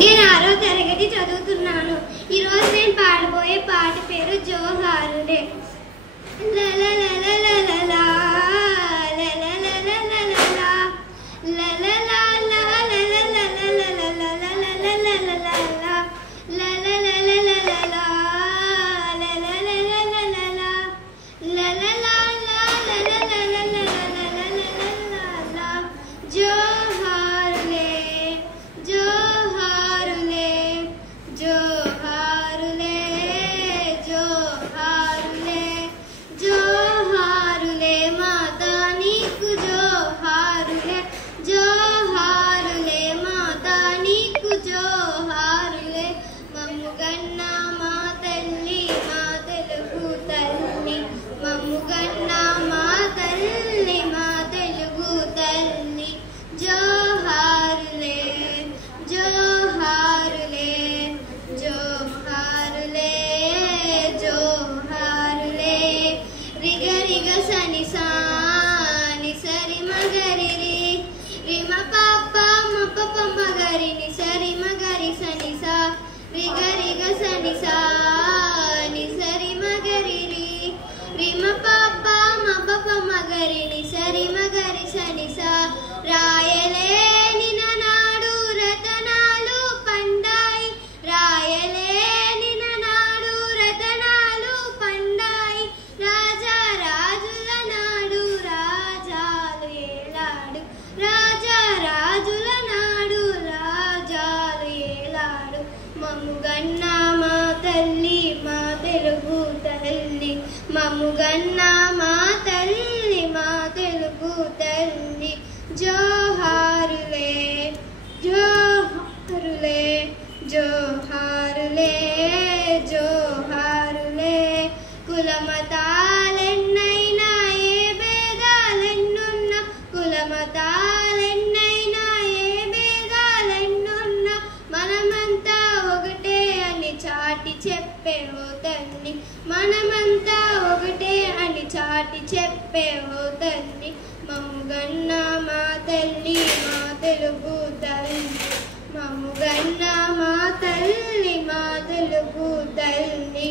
నేను 6వ తరగతి చదువుతున్నాను. ఈరోజు నేను పాడబోయే పాట పేరు జోహారులే. రాయలేని నాడు రతనాలు పండాయి, రాయలేని నాడు రతనాలు పండాయి, రాజా రాజుల నాడు రాజాలు ఏలాడు, రాజా రాజుల నాడు రాజాలు ఏలాడు. మమ్ముగన్న మా తల్లి మా తెలుగు తల్లి, మమ్ముగన్న మా తల్లి మా తెలుగు తల్లి. జోహారులే జోహారులే జోహారులే జోహారులే. కులమతాలెన్నైనా ఏ భేదాలెన్నున్నా, కులమతాలెన్నైనా ఏ భేదాలెన్నున్నా, మనమంతా ఒకటే అని చాటి చెప్పే ఓ తల్లి, మనమంతా ఒకటే అని చాటి చెప్పే ఓ తల్లి. మమ్ముగన్న మా తల్లి మా తెలుగు తల్లి, మమ్ముగన్న మా తల్లి మా తెలుగు తల్లి.